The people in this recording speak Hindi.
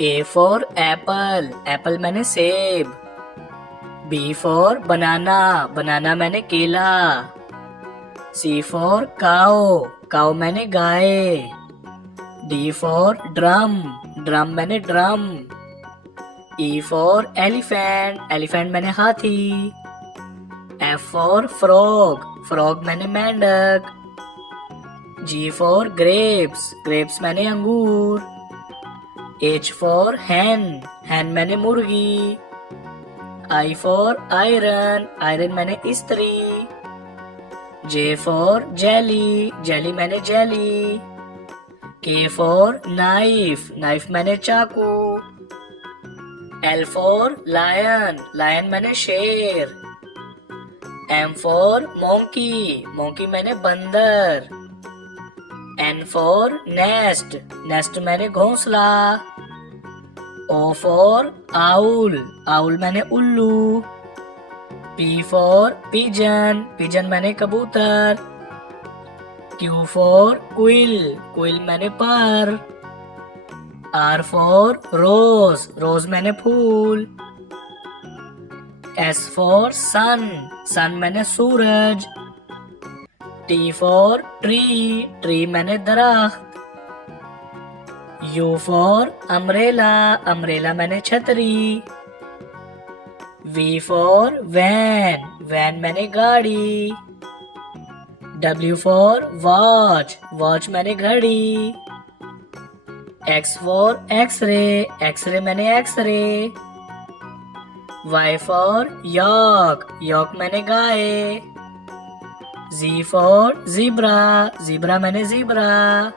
A for apple, apple मैंने सेब। B for banana, banana मैंने केला। C for cow, cow मैंने गाय। D for drum, drum मैंने drum. E for elephant, elephant मैंने हाथी। F for frog, frog मैंने मेंढक। G for grapes, grapes मैंने अंगूर। H for hen, hen मैंने मुर्गी। I for iron, iron मैंने इस्त्री। J for jelly, jelly मैंने jelly. K for knife, knife मैंने चाकू। L for lion, lion मैंने शेर। M for monkey, monkey मैंने बंदर। N for nest, nest मैंने घोंसला। O for owl, owl मैंने उल्लू। P for pigeon, pigeon मैंने कबूतर। Q for quill, quill मैंने पर। R for rose, rose मैंने फूल। S for sun, sun मैंने सूरज। T for tree, tree मैंने दरख्त। U for umbrella, umbrella मैंने छतरी। V for van, van मैंने गाड़ी। W for watch, watch मैंने घड़ी। X for x-ray, x-ray मैंने x-ray. Y for yak, yak मैंने गाय। Z for zebra, zebra मैंने ज़ेबरा।